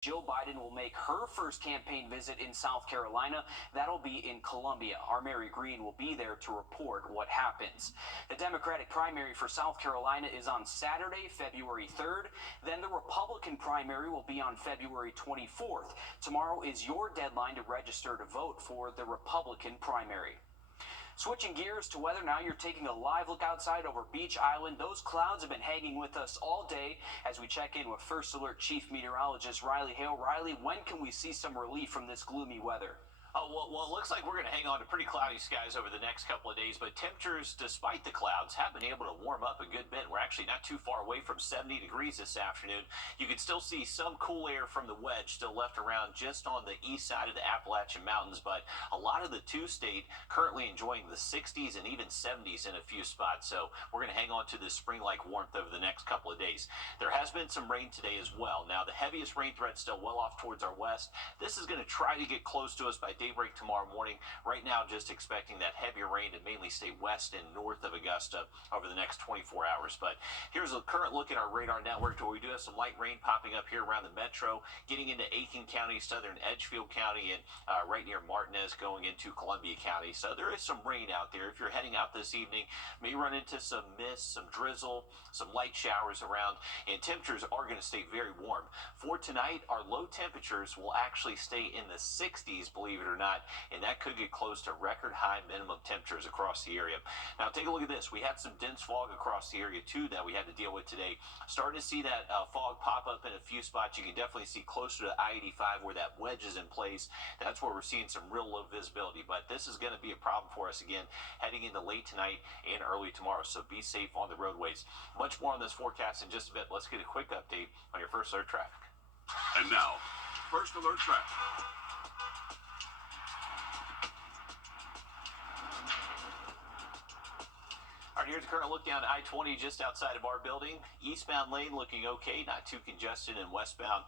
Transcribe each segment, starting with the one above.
Jill Biden will make her first campaign visit in South Carolina. That'll be in Columbia. Our Mary Green will be there to report what happens. The Democratic primary for South Carolina is on Saturday, February 3rd. Then the Republican primary will be on February 24th. Tomorrow is your deadline to register to vote for the Republican primary. Switching gears to weather, now you're taking a live look outside over Beach Island. Those clouds have been hanging with us all day as we check in with First Alert Chief Meteorologist Riley Hale. Riley, when can we see some relief from this gloomy weather? Well, it looks like we're going to hang on to pretty cloudy skies over the next couple of days, but temperatures, despite the clouds, have been able to warm up a good bit. We're actually not too far away from 70 degrees this afternoon. You can still see some cool air from the wedge still left around just on the east side of the Appalachian Mountains, but a lot of the two-state currently enjoying the 60s and even 70s in a few spots, so we're going to hang on to this spring-like warmth over the next couple of days. There has been some rain today as well. Now, the heaviest rain threat still well off towards our west. This is going to try to get close to us by daybreak tomorrow morning. Right now, just expecting that heavier rain to mainly stay west and north of Augusta over the next 24 hours. But here's a current look at our radar network where we do have some light rain popping up here around the metro, getting into Aiken County, southern Edgefield County, and right near Martinez going into Columbia County. So there is some rain out there. If you're heading out this evening, may run into some mist, some drizzle, some light showers around, and temperatures are going to stay very warm. For tonight, our low temperatures will actually stay in the 60s, believe it or not, and that could get close to record high minimum temperatures across the area. Now, take a look at this. We had some dense fog across the area, too, that we had to deal with today. Starting to see that fog pop up in a few spots. You can definitely see closer to I-85 where that wedge is in place. That's where we're seeing some real low visibility, but this is going to be a problem for us again heading into late tonight and early tomorrow, so be safe on the roadways. Much more on this forecast in just a bit. Let's get a quick update on your First Alert traffic. And now, First Alert traffic. All right, here's a current look down I-20 just outside of our building. Eastbound lane looking okay, not too congested, and westbound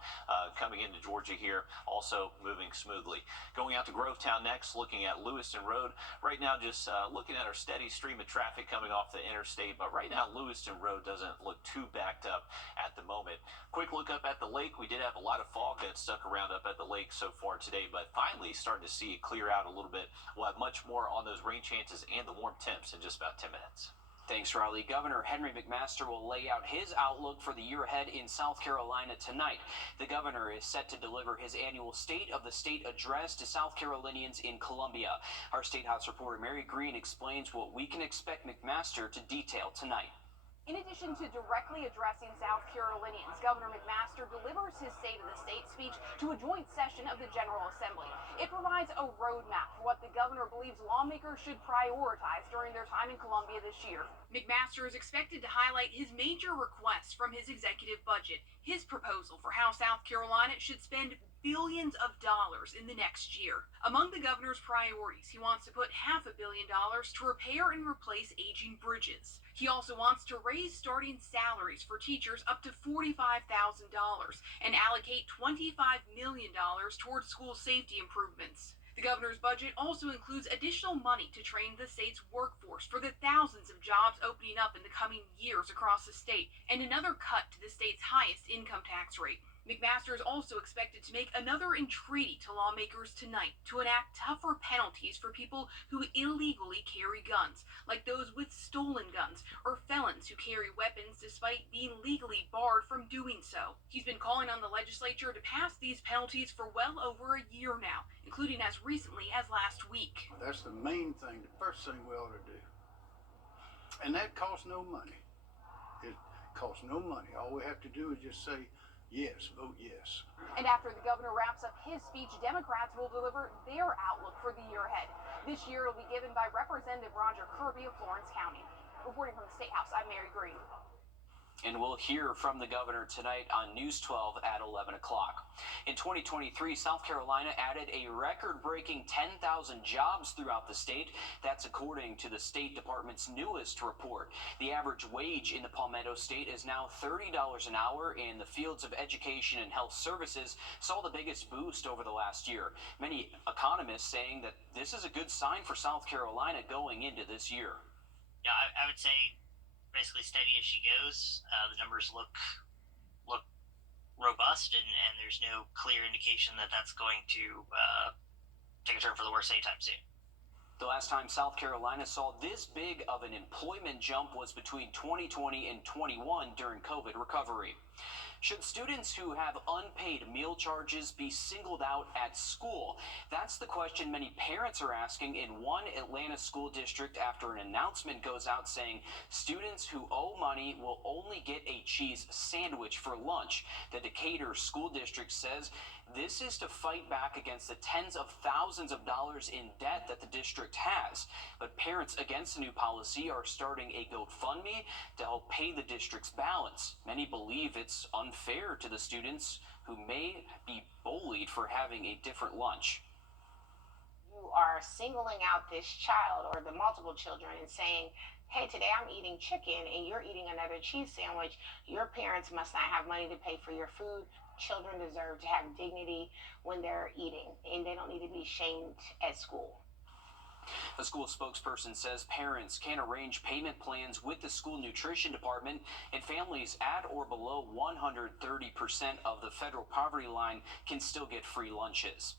coming into Georgia here also moving smoothly. Going out to Grovetown next, looking at Lewiston Road. Right now just looking at our steady stream of traffic coming off the interstate, but right now Lewiston Road doesn't look too backed up at the moment. Quick look up at the lake. We did have a lot of fog that stuck around up at the lake so far today, but finally starting to see it clear out a little bit. We'll have much more on those rain chances and the warm temps in just about 10 minutes. Thanks, Riley. Governor Henry McMaster will lay out his outlook for the year ahead in South Carolina tonight. The governor is set to deliver his annual State of the State address to South Carolinians in Columbia. Our State House reporter Mary Green explains what we can expect McMaster to detail tonight. In addition to directly addressing South Carolinians, Governor McMaster delivers his State of the State speech to a joint session of the General Assembly. It provides a roadmap for what the governor believes lawmakers should prioritize during their time in Columbia this year. McMaster is expected to highlight his major requests from his executive budget, his proposal for how South Carolina should spend billions of dollars in the next year. Among the governor's priorities, he wants to put $500 million to repair and replace aging bridges. He also wants to raise starting salaries for teachers up to $45,000 and allocate $25 million towards school safety improvements. The governor's budget also includes additional money to train the state's workforce for the thousands of jobs opening up in the coming years across the state, and another cut to the state's highest income tax rate. McMaster is also expected to make another entreaty to lawmakers tonight to enact tougher penalties for people who illegally carry guns, like those with stolen guns or felons who carry weapons despite being legally barred from doing so. He's been calling on the legislature to pass these penalties for well over a year now, including as recently as last week. That's the main thing, the first thing we ought to do. And that costs no money. It costs no money. All we have to do is just say, yes, vote yes. And after the governor wraps up his speech, Democrats will deliver their outlook for the year ahead. This year it will be given by Representative Roger Kirby of Florence County. Reporting from the State House, I'm Mary Green. And we'll hear from the governor tonight on News 12 at 11 o'clock. In 2023, South Carolina added a record-breaking 10,000 jobs throughout the state. That's according to the State Department's newest report. The average wage in the Palmetto State is now $30 an hour, and the fields of education and health services saw the biggest boost over the last year. Many economists saying that this is a good sign for South Carolina going into this year. Yeah, I would say basically steady as she goes. The numbers look robust, and there's no clear indication that that's going to take a turn for the worse anytime soon. The last time South Carolina saw this big of an employment jump was between 2020 and 21 during COVID recovery. Should students who have unpaid meal charges be singled out at school? That's the question many parents are asking in one Atlanta school district after an announcement goes out saying students who owe money will only get a cheese sandwich for lunch. The Decatur School District says this is to fight back against the tens of thousands of dollars in debt that the district has. But parents against the new policy are starting a GoFundMe to help pay the district's balance. Many believe it's unfair to the students who may be bullied for having a different lunch. You are singling out this child or the multiple children and saying, hey, today I'm eating chicken and you're eating another cheese sandwich. Your parents must not have money to pay for your food. Children deserve to have dignity when they're eating, and they don't need to be shamed at school. A school spokesperson says parents can arrange payment plans with the school nutrition department, and families at or below 130% of the federal poverty line can still get free lunches.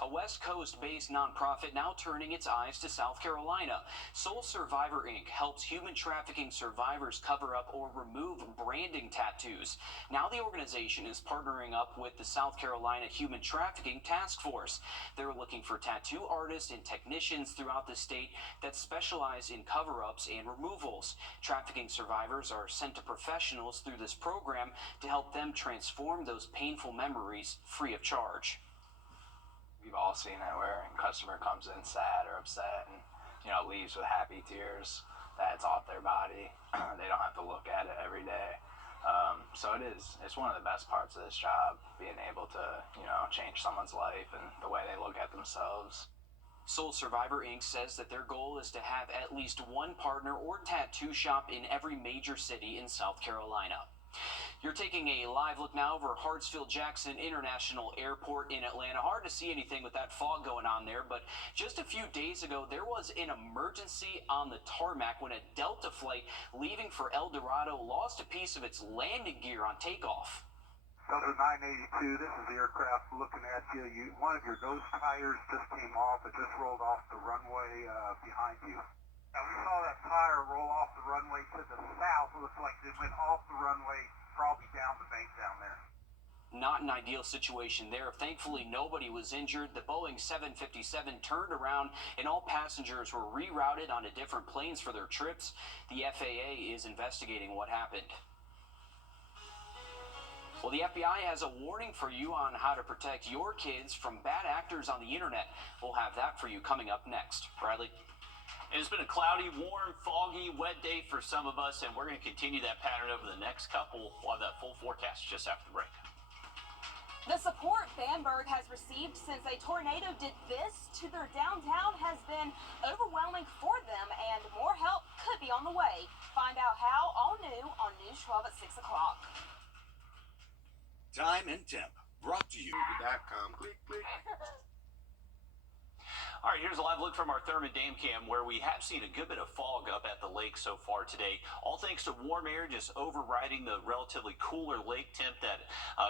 A West Coast-based nonprofit now turning its eyes to South Carolina. Soul Survivor Inc. helps human trafficking survivors cover up or remove branding tattoos. Now the organization is partnering up with the South Carolina Human Trafficking Task Force. They're looking for tattoo artists and technicians throughout the state that specialize in cover-ups and removals. Trafficking survivors are sent to professionals through this program to help them transform those painful memories free of charge. We've all seen it where a customer comes in sad or upset and, leaves with happy tears that it's off their body. They don't have to look at it every day. So it's one of the best parts of this job, being able to, change someone's life and the way they look at themselves. Soul Survivor Inc. says that their goal is to have at least one partner or tattoo shop in every major city in South Carolina. You're taking a live look now over Hartsfield-Jackson International Airport in Atlanta. Hard to see anything with that fog going on there, but just a few days ago, there was an emergency on the tarmac when a Delta flight leaving for El Dorado lost a piece of its landing gear on takeoff. Delta 982, this is the aircraft looking at you. One of your nose tires just came off. It just rolled off the runway behind you. Now, we saw that tire roll off the runway to the south. It looks like it went off the runway, probably down the bank down there. Not an ideal situation there. Thankfully, nobody was injured. The Boeing 757 turned around and all passengers were rerouted onto different planes for their trips. The FAA is investigating what happened. Well, the FBI has a warning for you on how to protect your kids from bad actors on the internet. We'll have that for you coming up next. Bradley? It's been a cloudy, warm, foggy, wet day for some of us, and we're going to continue that pattern over the next couple. We'll have that full forecast just after the break. The support Bamberg has received since a tornado did this to their downtown has been overwhelming for them, and more help could be on the way. Find out how all new on News 12 at 6 o'clock. Time and temp brought to you. Click, click. All right, here's a live look from our Thurman Dam Cam where we have seen a good bit of fog up at the lake so far today. All thanks to warm air just overriding the relatively cooler lake temp that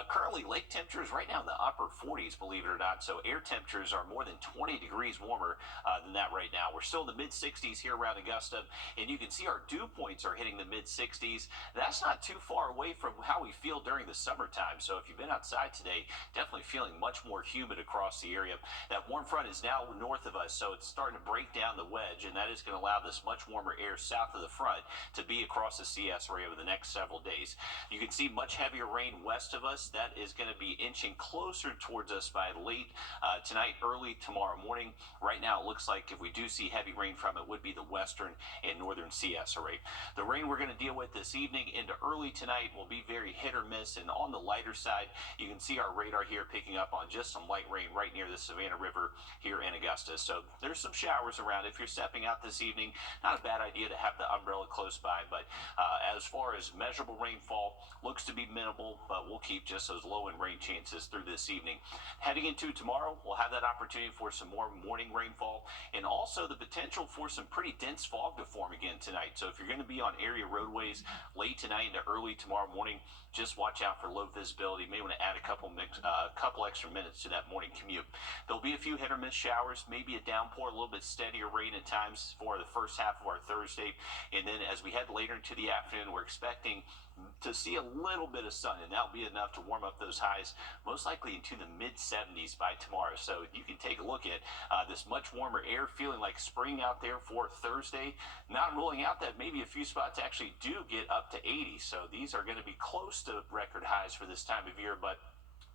currently lake temperatures right now in the upper 40s, believe it or not. So air temperatures are more than 20 degrees warmer than that right now. We're still in the mid-60s here around Augusta, and you can see our dew points are hitting the mid-60s. That's not too far away from how we feel during the summertime. So if you've been outside today, definitely feeling much more humid across the area. That warm front is now north of us, so it's starting to break down the wedge, and that is going to allow this much warmer air south of the front to be across the CS area over the next several days. You can see much heavier rain west of us. That is going to be inching closer towards us by late tonight, early tomorrow morning. Right now, it looks like if we do see heavy rain from it, would be the western and northern CS area. The rain we're going to deal with this evening into early tonight will be very hit or miss, and on the lighter side, you can see our radar here picking up on just some light rain right near the Savannah River here in Augusta. this. So there's some showers around. If you're stepping out this evening, not a bad idea to have the umbrella close by. But as far as measurable rainfall, looks to be minimal, but we'll keep just those low end rain chances through this evening. Heading into tomorrow, we'll have that opportunity for some more morning rainfall and also the potential for some pretty dense fog to form again tonight. So if you're going to be on area roadways late tonight into early tomorrow morning, just watch out for low visibility. You may want to add a couple extra minutes to that morning commute. There'll be a few hit or miss showers, maybe a downpour, a little bit steadier rain at times for the first half of our Thursday. And then as we head later into the afternoon, we're expecting to see a little bit of sun, and that'll be enough to warm up those highs, most likely into the mid-70s by tomorrow. So you can take a look at this much warmer air, feeling like spring out there for Thursday. Not ruling out that maybe a few spots actually do get up to 80. So these are going to be close to record highs for this time of year, but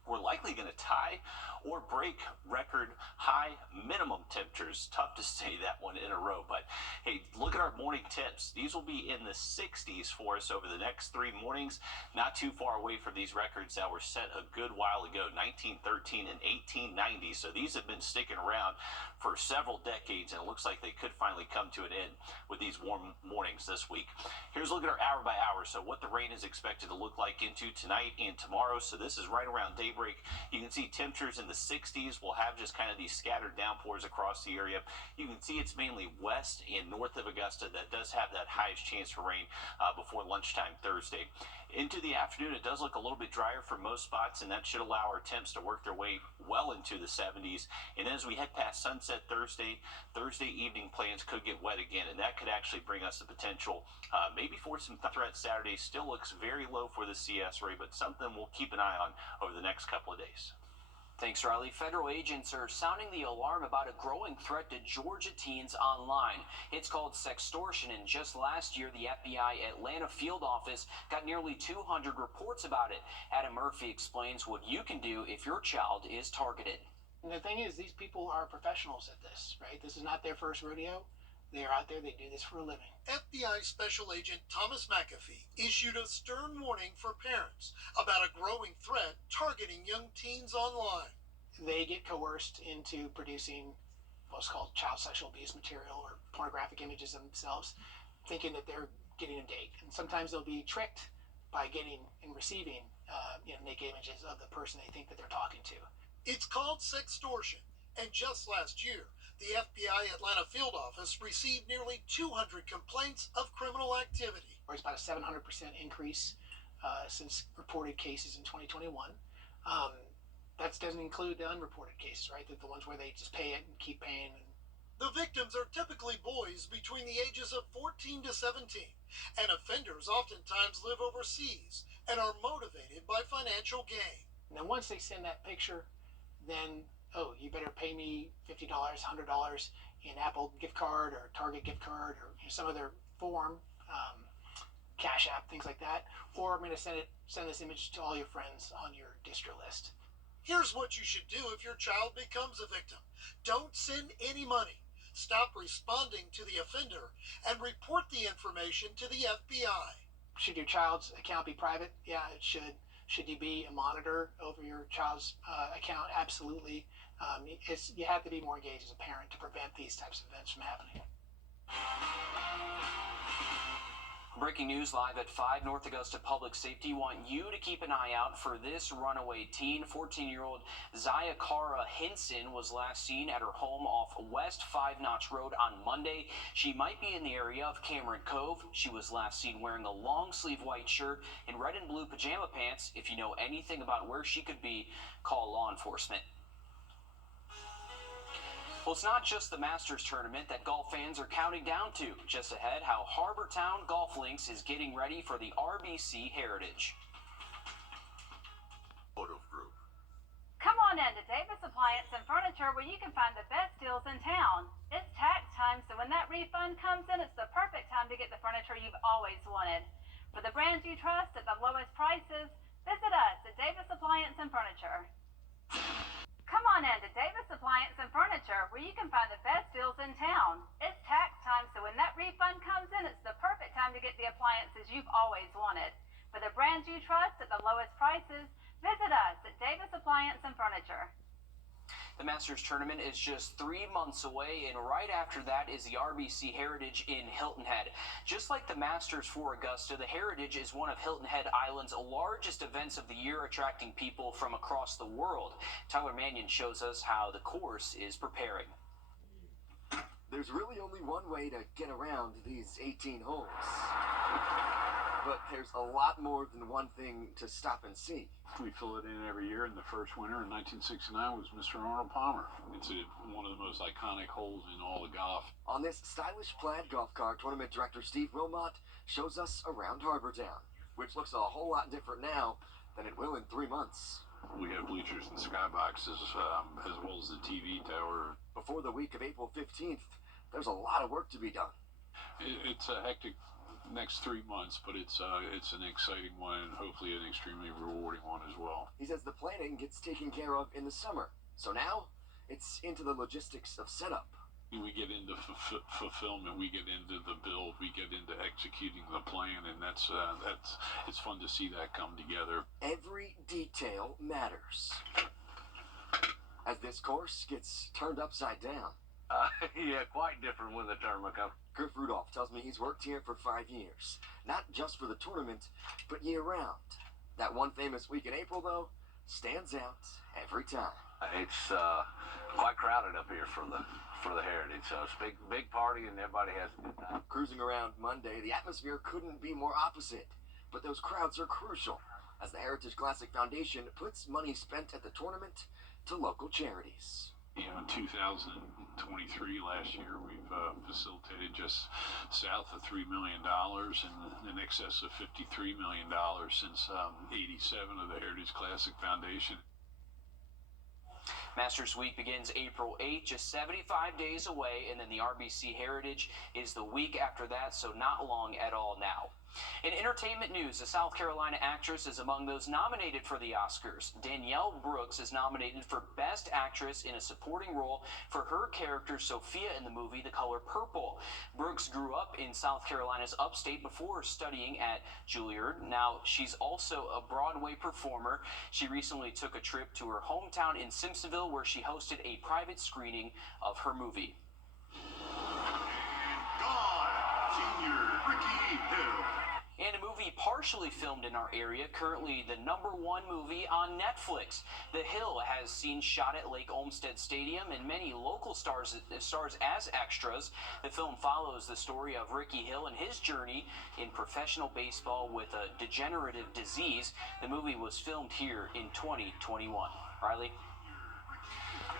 we're likely going to tie or break record high minimum temperatures. Tough to say that one in a row, but hey, look at our morning temps. These will be in the 60s for us over the next 3 mornings, not too far away from these records that were set a good while ago, 1913 and 1890. So these have been sticking around for several decades, and it looks like they could finally come to an end with these warm mornings this week. Here's a look at our hour by hour. So what the rain is expected to look like into tonight and tomorrow. So this is right around daybreak. You can see temperatures in the 60s. We'll have just kind of these scattered downpours across the area. You can see it's mainly west and north of Augusta that does have that highest chance for rain before lunchtime Thursday. Into the afternoon, it does look a little bit drier for most spots, and that should allow our temps to work their way well into the 70s. And as we head past sunset Thursday evening plans could get wet again, and that could actually bring us the potential maybe for some threat Saturday. Still looks very low for the CS rate, but something we'll keep an eye on over the next couple of days. Thanks, Riley. Federal agents are sounding the alarm about a growing threat to Georgia teens online. It's called sextortion, and just last year, the FBI Atlanta field office got nearly 200 reports about it. Adam Murphy explains what you can do if your child is targeted. And the thing is, these people are professionals at this, right? This is not their first rodeo. They are out there, they do this for a living. FBI Special Agent Thomas McAfee issued a stern warning for parents about a growing threat targeting young teens online. They get coerced into producing what's called child sexual abuse material or pornographic images of themselves, thinking that they're getting a date. And sometimes they'll be tricked by getting and receiving naked images of the person they think that they're talking to. It's called sextortion, and just last year, the FBI Atlanta field office received nearly 200 complaints of criminal activity. It's about a 700% increase since reported cases in 2021. That doesn't include the unreported cases, right? The ones where they just pay it and keep paying. The victims are typically boys between the ages of 14 to 17, and offenders oftentimes live overseas and are motivated by financial gain. And then once they send that picture, then you better pay me $50, $100 in Apple gift card or Target gift card or some other form, Cash App, things like that. Or I'm going to send this image to all your friends on your distro list. Here's what you should do if your child becomes a victim. Don't send any money. Stop responding to the offender and report the information to the FBI. Should your child's account be private? Yeah, it should. Should you be a monitor over your child's account? Absolutely. You have to be more engaged as a parent to prevent these types of events from happening. Breaking news live at 5 North Augusta Public Safety. Want you to keep an eye out for this runaway teen. 14-year-old Zayakara Hinson was last seen at her home off West 5 Notch Road on Monday. She might be in the area of Cameron Cove. She was last seen wearing a long-sleeve white shirt and red and blue pajama pants. If you know anything about where she could be, call law enforcement. Well, it's not just the Masters tournament that golf fans are counting down to. Just ahead, how Harbortown Golf Links is getting ready for the RBC Heritage. Wrdw. Come on in to Davis Appliance and Furniture, where you can find the best deals in town. It's tax time, so when that refund comes in, it's the perfect time to get the furniture you've always wanted. For the brands you trust at the lowest prices, visit us at Davis Appliance and Furniture. Come on in to Davis Appliance and Furniture, where you can find the best deals in town. It's tax time, so when that refund comes in, it's the perfect time to get the appliances you've always wanted. For the brands you trust at the lowest prices, visit us at Davis Appliance and Furniture. The Masters tournament is just 3 months away, and right after that is the RBC Heritage in Hilton Head. Just like the Masters for Augusta, the Heritage is one of Hilton Head Island's largest events of the year, attracting people from across the world. Tyler Mannion shows us how the course is preparing. There's really only one way to get around these 18 holes. But there's a lot more than one thing to stop and see. We fill it in every year, and the first winner in 1969 was Mr. Arnold Palmer. It's one of the most iconic holes in all of golf. On this stylish plaid golf cart, tournament director Steve Wilmot shows us around Harbor Town, which looks a whole lot different now than it will in 3 months. We have bleachers and skyboxes, as well as the TV tower. Before the week of April 15th, there's a lot of work to be done. It's a hectic next 3 months, but it's an exciting one and hopefully an extremely rewarding one as well. He says the planning gets taken care of in the summer, so now it's into the logistics of setup. We get into fulfillment, we get into the build, we get into executing the plan, and that's it's fun to see that come together. Every detail matters as this course gets turned upside down. Yeah, quite different when the tournament comes. Griff Rudolph tells me he's worked here for 5 years, not just for the tournament, but year-round. That one famous week in April, though, stands out every time. It's quite crowded up here for the Heritage, so it's a big party and everybody has a good time. Cruising around Monday, the atmosphere couldn't be more opposite, but those crowds are crucial as the Heritage Classic Foundation puts money spent at the tournament to local charities. You know, in 2023, last year, we've facilitated just south of $3 million and in excess of $53 million since 87 of the Heritage Classic Foundation. Masters Week begins April 8th, just 75 days away, and then the RBC Heritage is the week after that, so not long at all now. In entertainment news, a South Carolina actress is among those nominated for the Oscars. Danielle Brooks is nominated for Best Actress in a Supporting Role for her character Sophia in the movie The Color Purple. Brooks grew up in South Carolina's upstate before studying at Juilliard. Now, she's also a Broadway performer. She recently took a trip to her hometown in Simpsonville where she hosted a private screening of her movie. And gone, Senior Ricky Hill. And a movie partially filmed in our area, currently the #1 movie on Netflix. The Hill has seen shot at Lake Olmsted Stadium and many local stars as extras. The film follows the story of Ricky Hill and his journey in professional baseball with a degenerative disease. The movie was filmed here in 2021. Riley?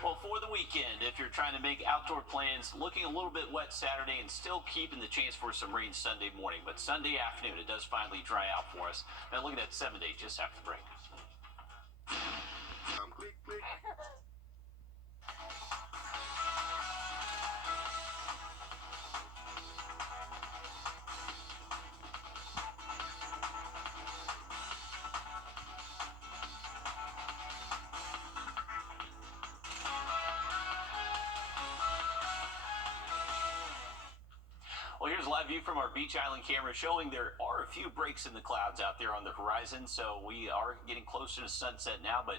Well, for the weekend, if you're trying to make outdoor plans, looking a little bit wet Saturday and still keeping the chance for some rain Sunday morning. But Sunday afternoon, it does finally dry out for us. Now look at that 7-day just after the break. Click, click. Well, here's a live view from our Beach Island camera showing there are a few breaks in the clouds out there on the horizon, so we are getting closer to sunset now, but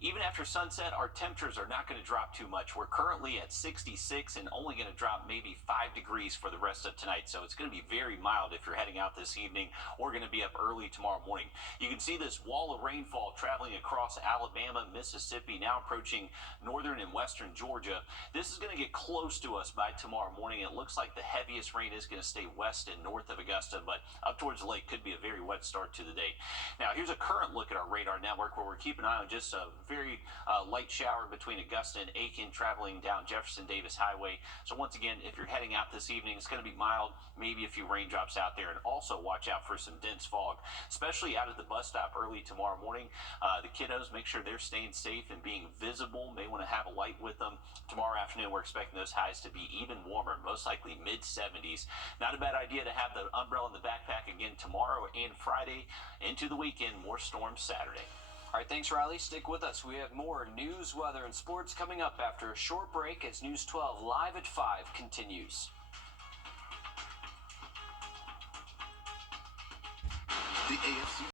even after sunset, our temperatures are not going to drop too much. We're currently at 66 and only going to drop maybe 5 degrees for the rest of tonight, so it's going to be very mild if you're heading out this evening or going to be up early tomorrow morning. You can see this wall of rainfall traveling across Alabama, Mississippi, now approaching northern and western Georgia. This is going to get close to us by tomorrow morning. It looks like the heaviest rain is going to stay west and north of Augusta, but up towards the lake could be a very wet start to the day. Now, here's a current look at our radar network where we're keeping an eye on just a very light shower between Augusta and Aiken traveling down Jefferson Davis Highway. So once again, if you're heading out this evening, it's going to be mild, maybe a few raindrops out there, and also watch out for some dense fog, especially out at the bus stop early tomorrow morning. The kiddos, make sure they're staying safe and being visible. May want to have a light with them. Tomorrow afternoon, we're expecting those highs to be even warmer, most likely mid-70s. Not a bad idea to have the umbrella in the backpack again tomorrow and Friday. Into the weekend, more storms Saturday. All right, thanks, Riley. Stick with us. We have more news, weather, and sports coming up after a short break as News 12 Live at 5 continues. The AFC